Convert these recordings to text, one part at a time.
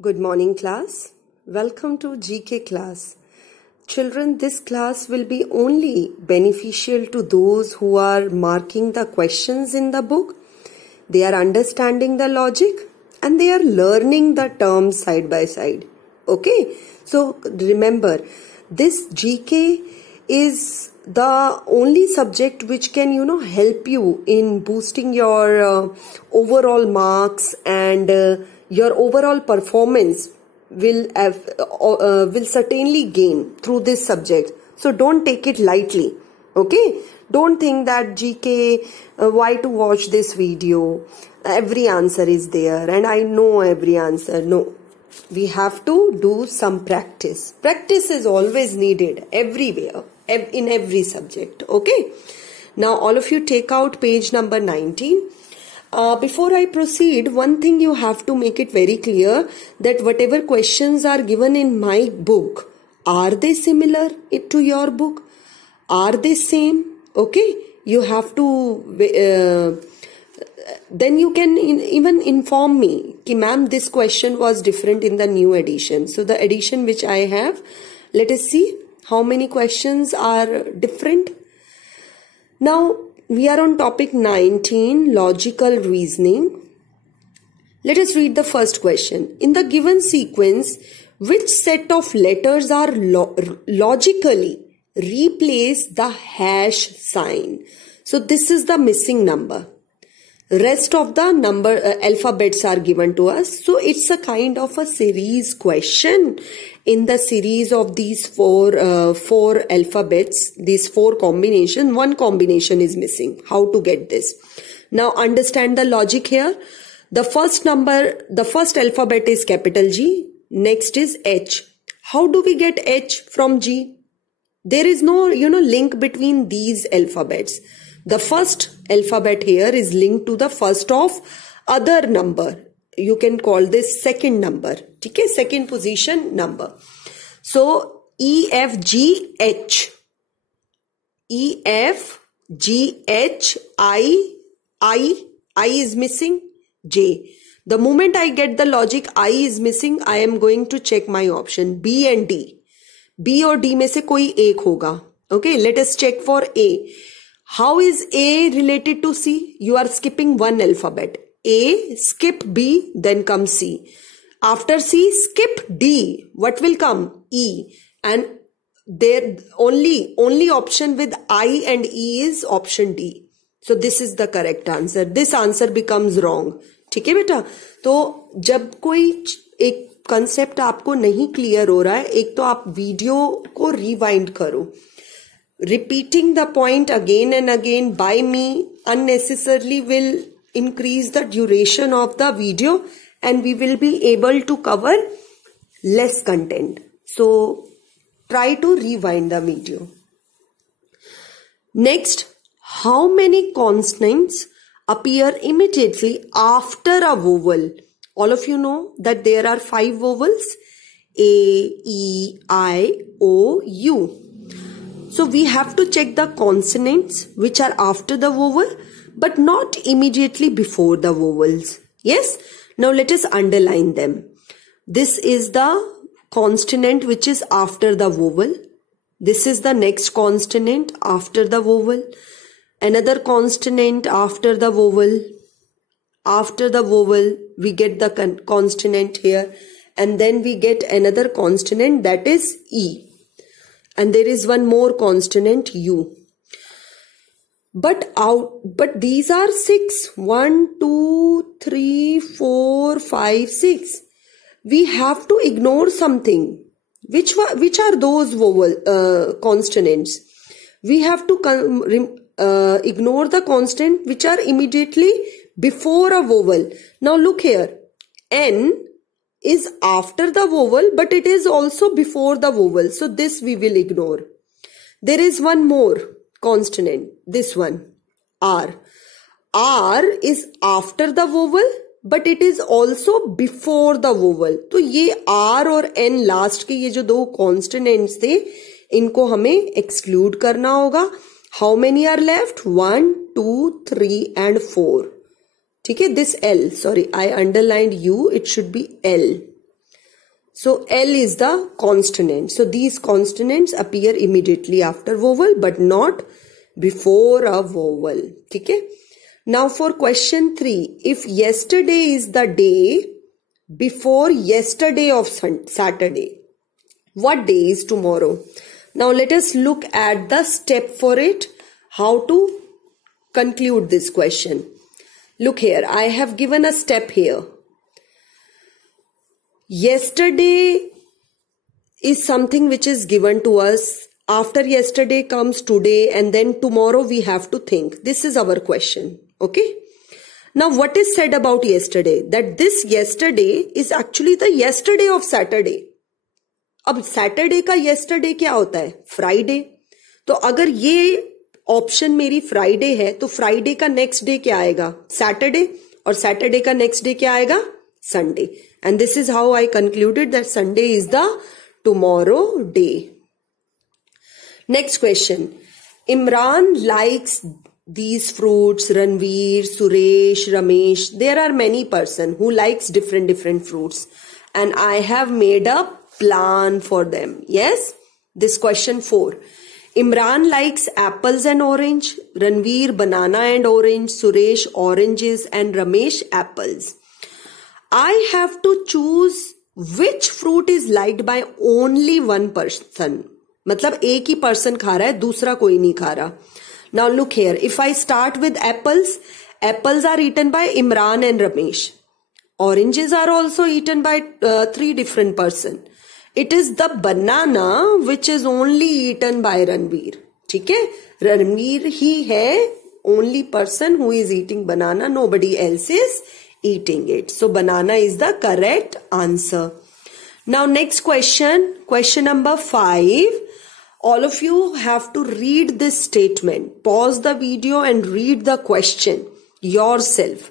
Good morning, class. Welcome to GK class. Children, this class will be only beneficial to those who are marking the questions in the book. They are understanding the logic and they are learning the terms side by side. Okay? So remember, this GK is the only subject which can, help you in boosting your overall marks and your overall performance will certainly gain through this subject. So don't take it lightly. Okay? Don't think that GK, why to watch this video? Every answer is there and I know every answer. No. We have to do some practice. Practice is always needed everywhere, in every subject. Okay? Now all of you take out page number 19. Before I proceed, one thing you have to make it very clear that whatever questions are given in my book, are they similar to your book? Are they same? Okay? You have to... then you can even inform me ki ma'am, this question was different in the new edition. So the edition which I have, let us see how many questions are different. Now we are on topic 19, logical reasoning. Let us read the first question. In the given sequence, which set of letters are logically replace the hash sign? So this is the missing number. Rest of the alphabets are given to us. So it's a kind of a series question in the series of these four alphabets, these four combinations. One combination is missing. How to get this? Now understand the logic here. The first alphabet is capital G. Next is H. How do we get H from G? There is no, link between these alphabets. The first alphabet here is linked to the first of other number. You can call this second number. Okay? Second position number. So E, F, G, H. E, F, G, H, I is missing, J. The moment I get the logic I is missing, I am going to check my option B and D. B or D में से कोई एक होगा. Okay? Let us check for A. How is A related to C? You are skipping one alphabet. A, skip B, then comes C. After C, skip D. What will come? E. And there only option with I and E is option D. So this is the correct answer. This answer becomes wrong. ठीक है बेटा? तो जब कोई एक concept आपको नहीं clear हो रहा है, एक तो आप वीडियो को रिवाइंड करो. Repeating the point again and again by me unnecessarily will increase the duration of the video and we will be able to cover less content. So try to rewind the video. Next, how many consonants appear immediately after a vowel? All of you know that there are 5 vowels: A, E, I, O, U. So we have to check the consonants which are after the vowel but not immediately before the vowels. Yes? Now let us underline them. This is the consonant which is after the vowel. This is the next consonant after the vowel. Another consonant after the vowel. After the vowel we get the consonant here and then we get another consonant, that is E. And there is one more consonant, U. But these are 6. 1, 2, 3, 4, 5, 6. We have to ignore something. Which are those consonants? We have to ignore the consonant which are immediately before a vowel. Now look here. N is after the vowel but it is also before the vowel. So this we will ignore. There is one more consonant. This one. R. R is after the vowel but it is also before the vowel. तो ये R और N last के ये जो दो consonants थे इनको हमें exclude करना होगा. How many are left? 1, 2, 3 and 4. ठीक है, this L, sorry, I underlined U, it should be L. So L is the consonant. So these consonants appear immediately after vowel but not before a vowel. ठीक है? Now for question 3, if yesterday is the day before yesterday of Saturday, what day is tomorrow? Now let us look at the step for it, how to conclude this question. Look here, I have given a step here. Yesterday is something which is given to us. After yesterday comes today, and then tomorrow we have to think. This is our question. Okay. Now what is said about yesterday? That this yesterday is actually the yesterday of Saturday. अब Saturday का yesterday क्या होता है? Friday. तो अगर ये option मेरी Friday है तो फ्राइडे का नेक्स्ट डे क्या आएगा? सैटरडे. और सैटरडे का नेक्स्ट डे क्या आएगा? Sunday. And this is how I concluded that Sunday is the tomorrow day. Next question. Imran likes these fruits. Ranveer, Suresh, Ramesh. There are many persons who likes different fruits. And I have made a plan for them. Yes? This question 4. Imran likes apples and orange. Ranveer banana and orange. Suresh oranges and Ramesh apples. I have to choose which fruit is liked by only one person. मतलब एक ही person खा रहा है, दूसरा कोई नहीं खा रहा. Now look here. If I start with apples, apples are eaten by Imran and Ramesh. Oranges are also eaten by 3 different persons. It is the banana which is only eaten by Ranveer. ठीक है? Ranveer ही है only person who is eating banana. Nobody else is eating it. So banana is the correct answer. Now next question, question number 5. All of you have to read this statement. Pause the video and read the question yourself.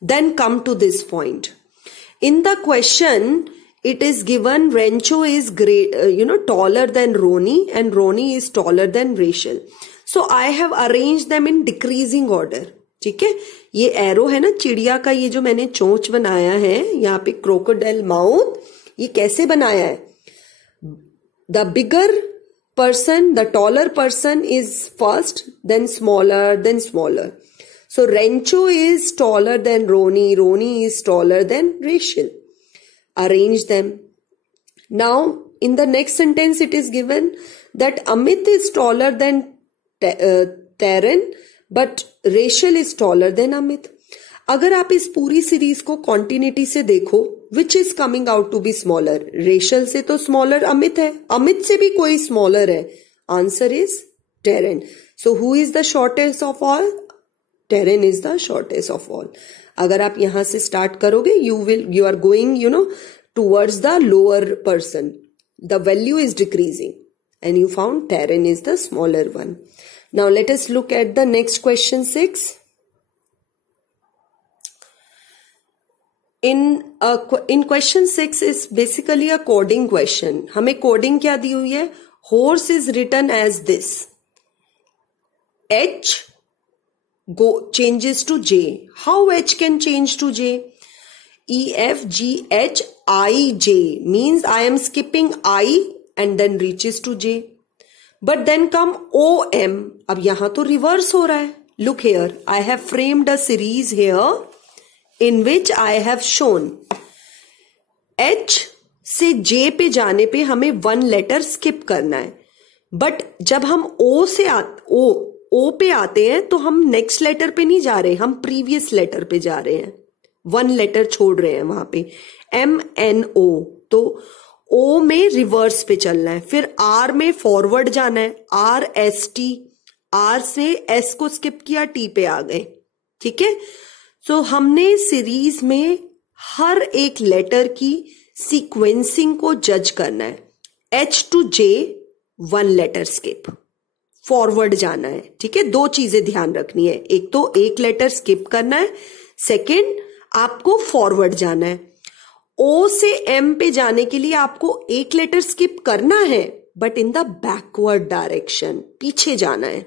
Then come to this point. In the question, it is given Rancho is taller than Roni and Roni is taller than Rachel. So I have arranged them in decreasing order. ठीक है? ये arrow है ना चिड़िया का, ये जो मैंने चोंच बनाया है यहाँ पे क्रोकोडाइल माउथ, ये कैसे बनाया है? The bigger person, the taller person is first, then smaller, then smaller. So Rancho is taller than Roni, Roni is taller than Rachel. Arrange them. Now in the next sentence it is given that Amit is taller than Taran, but Rachel is taller than Amit. अगर आप इस पूरी series को continuity से देखो, which is coming out to be smaller? Rachel से तो smaller Amit है, अमित से भी कोई स्मॉलर है. Answer is Terran. So who is the shortest of all? Terran is the shortest of all. अगर आप यहां से स्टार्ट करोगे, you are going towards the lower person. The value is decreasing and you found Terran is the smaller one. Now let us look at the next question 6. In question 6 is basically a coding question. हमें coding क्या दी हुई है? Horse is written as this. H changes to J. How H can change to J? E, F, G, H, I, J means I am skipping I and then reaches to J. But then come O, M. अब यहाँ तो reverse हो रहा है. Look here. I have framed a series here in which I have shown H से J पे जाने पे हमें 1 लेटर स्किप करना है. बट जब हम O पे आते हैं तो हम नेक्स्ट लेटर पे नहीं जा रहे, हम प्रीवियस लेटर पे जा रहे हैं. 1 लेटर छोड़ रहे हैं वहां पे. MNO, तो O में रिवर्स पे चलना है. फिर R में फॉरवर्ड जाना है. RST, R से S को स्किप किया, T पे आ गए. ठीक है? सो हमने सीरीज में हर एक लेटर की सीक्वेंसिंग को जज करना है. H to J 1 letter skip, forward जाना है. ठीक है? 2 चीजें ध्यान रखनी है. एक तो 1 लेटर स्किप करना है, सेकंड आपको फॉरवर्ड जाना है. O से M पे जाने के लिए आपको 1 लेटर स्किप करना है, but in the backward direction, पीछे जाना है.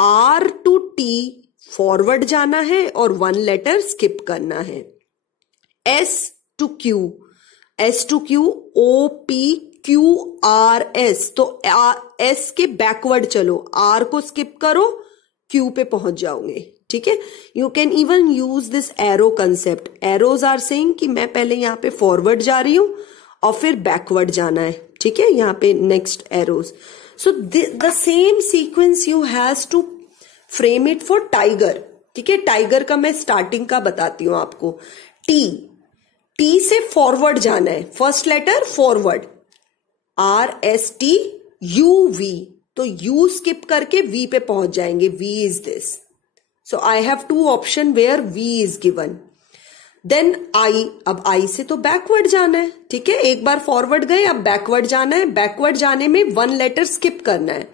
R to T फॉरवर्ड जाना है और 1 लेटर स्किप करना है. S to Q, S to Q, O P Q R S, तो S के बैकवर्ड चलो, R को स्किप करो, Q पे पहुंच जाओगे, ठीक है। You can even use this arrow concept. Arrows are saying कि मैं पहले यहाँ पे फॉरवर्ड जा रही हूं और फिर बैकवर्ड जाना है, ठीक है, यहाँ पे next arrows. So the same sequence you has to frame it for tiger, ठीक है। टाइगर का मैं स्टार्टिंग का बताती हूं आपको। टी से फॉरवर्ड जाना है, फर्स्ट लेटर फॉरवर्ड, RSTUV, तो U स्किप करके V पे पहुंच जाएंगे, V is this. So I have two option where V is given. Then I, अब I से तो बैकवर्ड जाना है, ठीक है, एक बार फॉरवर्ड गए, अब बैकवर्ड जाना है। बैकवर्ड जाने में 1 लेटर स्किप करना है।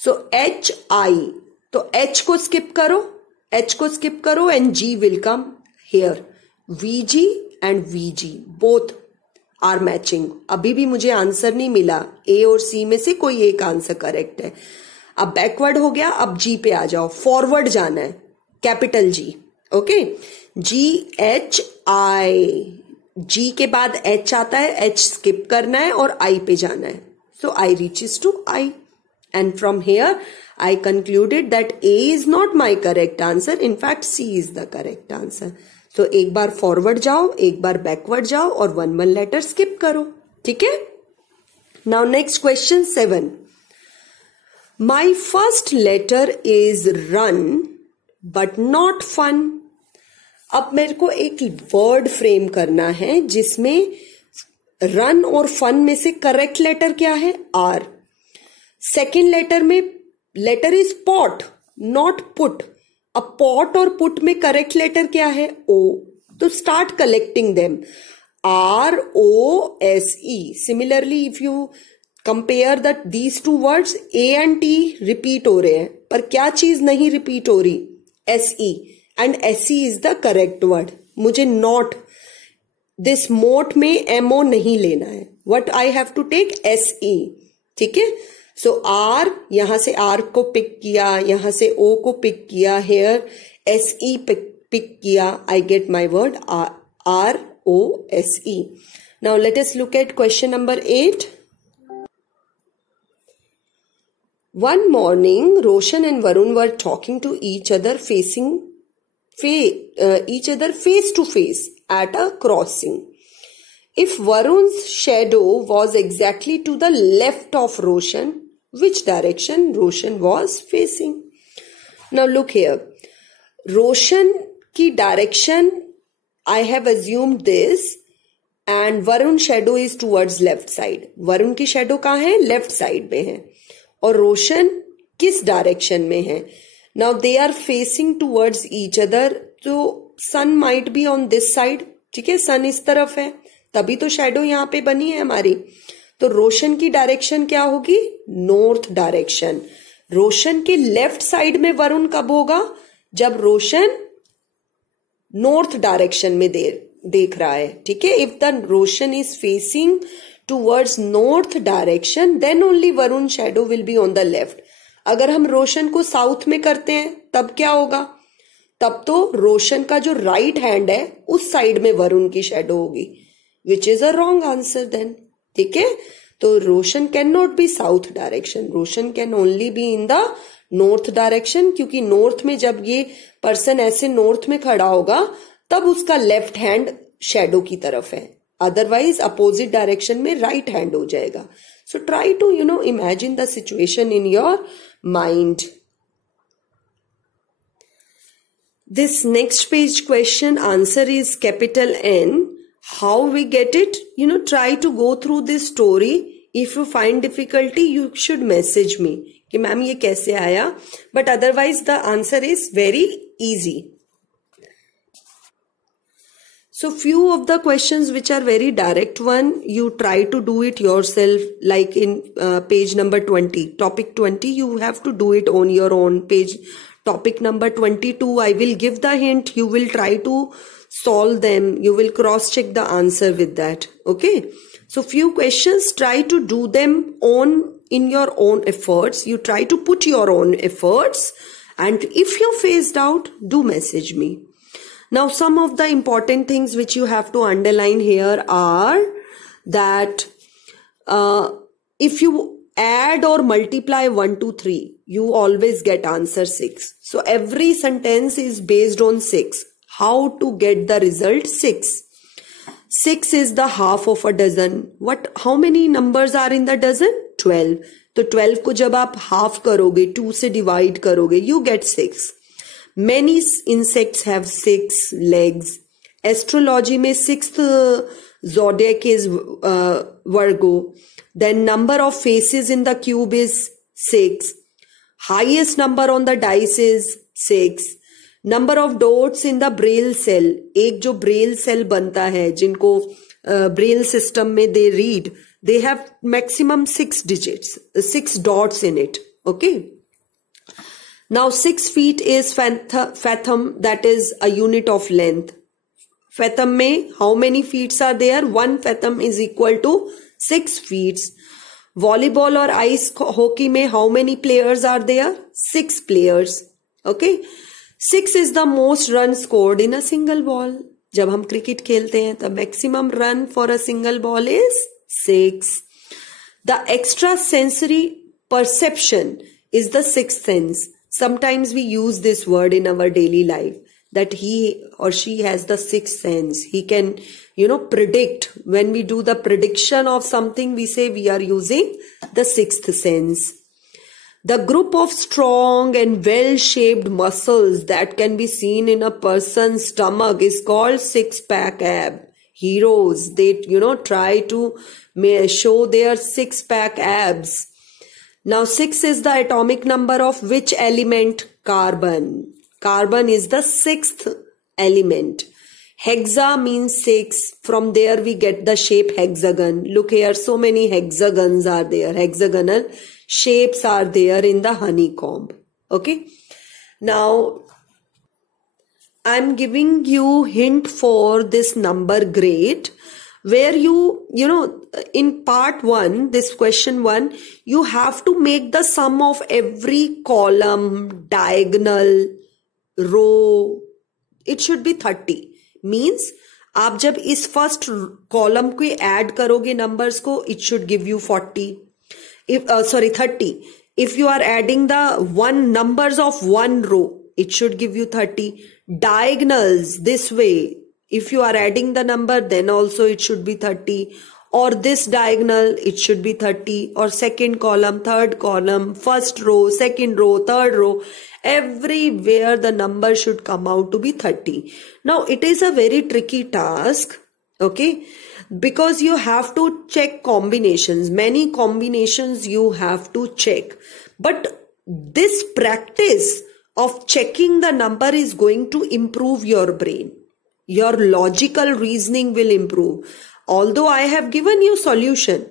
सो HI, तो H को स्किप करो, H को स्किप करो and G will come here. VG and VG both are matching. अभी भी मुझे आंसर नहीं मिला, A और C में से कोई एक आंसर करेक्ट है। अब बैकवर्ड हो गया, अब G पे आ जाओ, फॉरवर्ड जाना है, capital G, okay. GHI, G के बाद H आता है, H स्किप करना है और I पे जाना है। सो I reaches to I, and from here I concluded that A is not my correct answer, in fact C is the correct answer. So एक बार फॉरवर्ड जाओ, एक बार बैकवर्ड जाओ और 1 लेटर स्किप करो, ठीक है। Now next question 7। My first letter is run but not fun. अब मेरे को एक वर्ड फ्रेम करना है जिसमें रन और फन में से करेक्ट लेटर क्या है, आर। सेकेंड लेटर में letter is pot, not put. अब पॉट और पुट में करेक्ट लेटर क्या है, ओ। तो start collecting them, ROSE। Similarly if you compare that these two words, A and T repeat हो रहे हैं, पर क्या चीज नहीं रिपीट हो रही, SE, and SE is the correct word. मुझे नॉट, दिस मोट में MO नहीं लेना है, what I have to take SE, ठीक है। सो R, यहां से R को पिक किया, यहां से O को पिक किया, हेयर SE पिक किया, I get my word ROSE। Now let us look eight question number 8। One morning, Roshan and Varun were talking to each other face to face at a crossing. If Varun's shadow was exactly to the left of Roshan, which direction Roshan was facing? Now look here. Roshan की direction, I have assumed this, and Varun shadow is towards left side. Varun की shadow कहाँ है, left side में है, और रोशन किस direction में है। Now they are facing towards each other, तो sun might be on this side, ठीक है, सन इस तरफ है, तभी तो शैडो यहाँ पे बनी है हमारी। तो रोशन की डायरेक्शन क्या होगी, नॉर्थ डायरेक्शन। रोशन के लेफ्ट साइड में वरुण कब होगा, जब रोशन नॉर्थ डायरेक्शन में देख रहा है, ठीक है। If the Roshan is facing towards north direction, then only Varun shadow will be on the left. अगर हम रोशन को साउथ में करते हैं तब क्या होगा, तब तो रोशन का जो राइट हैंड है उस साइड में वरुण की शेडो होगी, which is a wrong answer then, ठीक है। तो Roshan can not be south direction, Roshan can only be in the north direction, क्योंकि नॉर्थ में जब ये पर्सन ऐसे नॉर्थ में खड़ा होगा तब उसका लेफ्ट हैंड शेडो की तरफ है, अदरवाइज अपोजिट डायरेक्शन में राइट हैंड हो जाएगा। So try to imagine the situation in your mind. This next page question answer is capital N. How we get it, try to go through this story. If you find difficulty you should message me कि ma'am ये कैसे आया, but otherwise the answer is very easy. So few of the questions which are very direct one, you try to do it yourself, like in page number 20, topic 20, you have to do it on your own. Page topic number 22, I will give the hint, you will try to solve them, you will cross check the answer with that, okay. So few questions, try to do them in your own efforts, you try to put your own efforts, and if you face doubt, do message me. Now some of the important things which you have to underline here are, that if you add or multiply 1 to 3, you always get answer 6. So every sentence is based on 6. How to get the result 6? 6 is the half of a dozen. How many numbers are in the dozen? 12. तो 12 को जब आप half करोगे, 2 से divide करोगे, you get 6. Many insects have 6 legs. Astrology में 6th zodiac is Virgo. Then number of faces in the cube is 6. Highest number on the dice is 6. Number of dots in the braille cell. एक जो braille cell बनता है, जिनको braille system में they read, they have maximum 6 digits, 6 dots in it. Okay. Now 6 feet is fathom, that is a unit of length. Fathom में how many feet are there? 1 fathom is equal to 6 feet. Volleyball or ice hockey में how many players are there? 6 players. Okay. 6 is the most run scored in a single ball. जब हम cricket खेलते हैं, the maximum run for a single ball is 6. The extra sensory perception is the sixth sense. Sometimes we use this word in our daily life, that he or she has the sixth sense. He can, predict. When we do the prediction of something, we say we are using the sixth sense. The group of strong and well-shaped muscles that can be seen in a person's stomach is called six-pack ab. Heroes, they, try to show their six-pack abs. Now, 6 is the atomic number of which element? Carbon. Carbon is the 6th element. Hexa means 6. From there we get the shape hexagon. Look here, so many hexagons are there. Hexagonal shapes are there in the honeycomb. Okay. Now, I'm giving you hint for this number grade, where in part 1, this question 1, you have to make the sum of every column, diagonal, row. It should be 30. Means, आप जब इस first column को add करोगे numbers को, it should give you 40. 30. If you are adding the numbers of one row, it should give you 30. Diagonals this way, if you are adding the number, then also it should be 30. Or this diagonal, it should be 30. Or second column, third column, first row, second row, third row. Everywhere the number should come out to be 30. Now, it is a very tricky task. Okay. Because you have to check combinations. Many combinations you have to check. But this practice of checking the number is going to improve your brain. Your logical reasoning will improve. Although I have given you solution,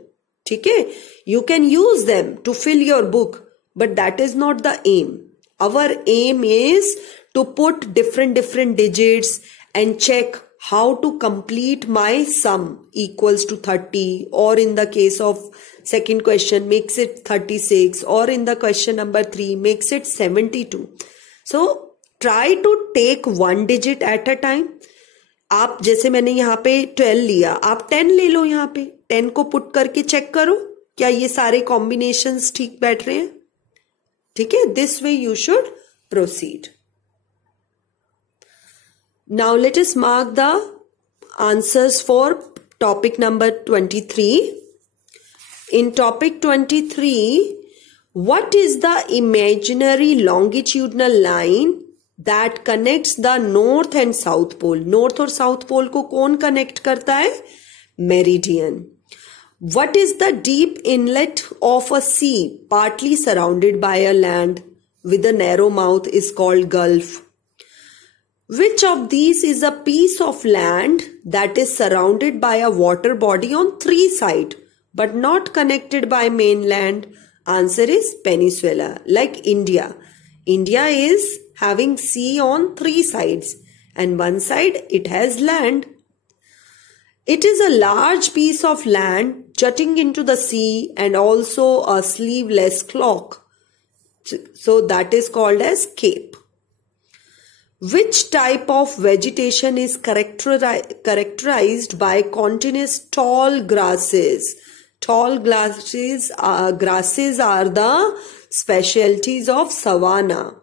okay? You can use them to fill your book, but that is not the aim. Our aim is to put different digits and check how to complete my sum equals to 30, or in the case of second question makes it 36, or in the question number 3 makes it 72. So try to take one digit at a time. आप जैसे मैंने यहाँ पे 12 लिया, आप 10 ले लो. यहाँ पे 10 को पुट करके चेक करो क्या ये सारे कॉम्बिनेशंस ठीक बैठ रहे हैं. ठीक है. This way you should proceed. Now let us mark the answers for topic number 23. In topic 23, what is the imaginary longitudinal line that connects the north and south pole? North और south pole को कौन connect करता है? Meridian. What is the deep inlet of a sea partly surrounded by a land with a narrow mouth is called Gulf? Which of these is a piece of land that is surrounded by a water body on 3 sides but not connected by mainland? Answer is peninsula, like India. India is having sea on 3 sides and one side it has land. It is a large piece of land jutting into the sea and also a sleeveless clock. So that is called as cape. Which type of vegetation is characterized by continuous tall grasses? Tall grasses are the specialties of savanna.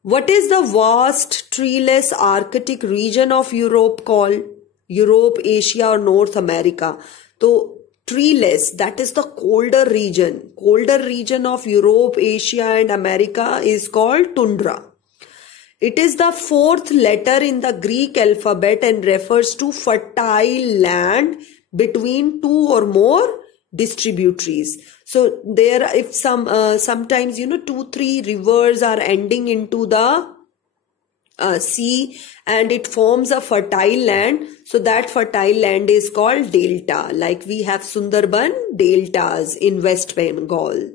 What is the vast treeless Arctic region of Europe called? Europe, Asia or North America? So treeless, that is the colder region. Colder region of Europe, Asia and America is called tundra. It is the fourth letter in the Greek alphabet and refers to fertile land between two or more distributaries. So there, if sometimes 2-3 rivers are ending into the sea and it forms a fertile land, so that fertile land is called delta. Like we have Sundarban deltas in West Bengal.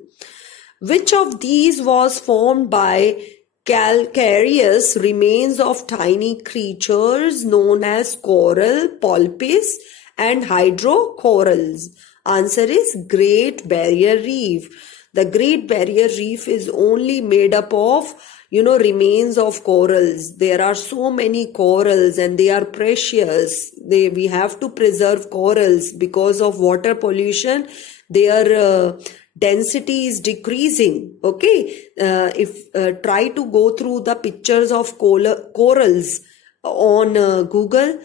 Which of these was formed by calcareous remains of tiny creatures known as coral, polyps and hydrocorals? Answer is Great Barrier Reef. The Great Barrier Reef is only made up of remains of corals. There are so many corals and they are precious. We have to preserve corals. Because of water pollution, their density is decreasing. Okay, try to go through the pictures of corals on Google.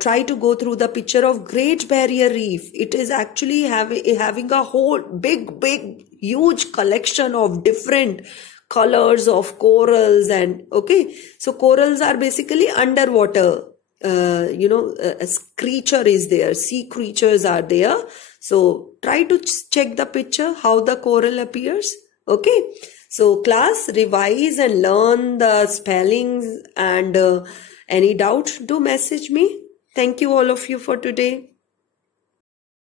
Try to go through the picture of Great Barrier Reef. It is actually having a whole big huge collection of different colors of corals. And okay, so corals are basically underwater. A creature is there, sea creatures are there. So try to check the picture how the coral appears. Okay, so class, revise and learn the spellings, and any doubt, do message me. Thank you all of you for today.